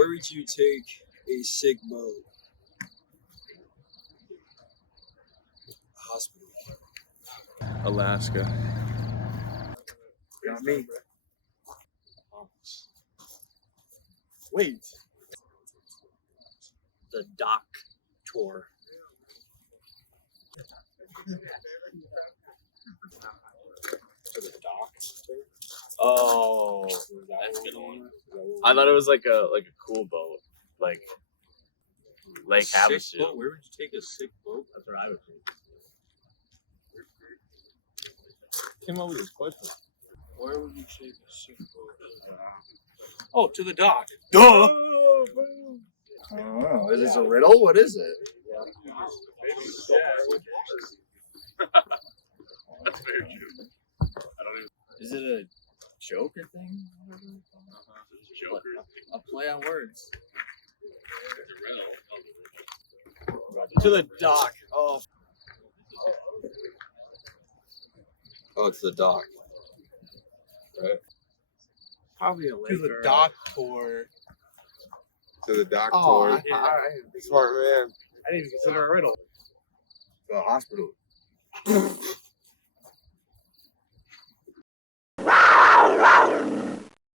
Where would you take a sick boat? Hospital. Alaska. Got me. Wait. The dock tour. To the dock. Oh, That's a good one. I thought it was like a cool boat, like Lake sick Havasu. boat? Where would you take a sick boat? That's what I would think. Came up with this question. Where would you take a sick boat? Oh, to the dock. Duh. Oh, is this a riddle? What is it? That's very true. I don't even. Is it a Joker thing? Joker. A play on words. To the dock. Oh. Oh, it's the dock. Right. Probably a lake. To the dock tour. To the dock Oh, tour. I didn't Smart man. even consider a riddle. The hospital.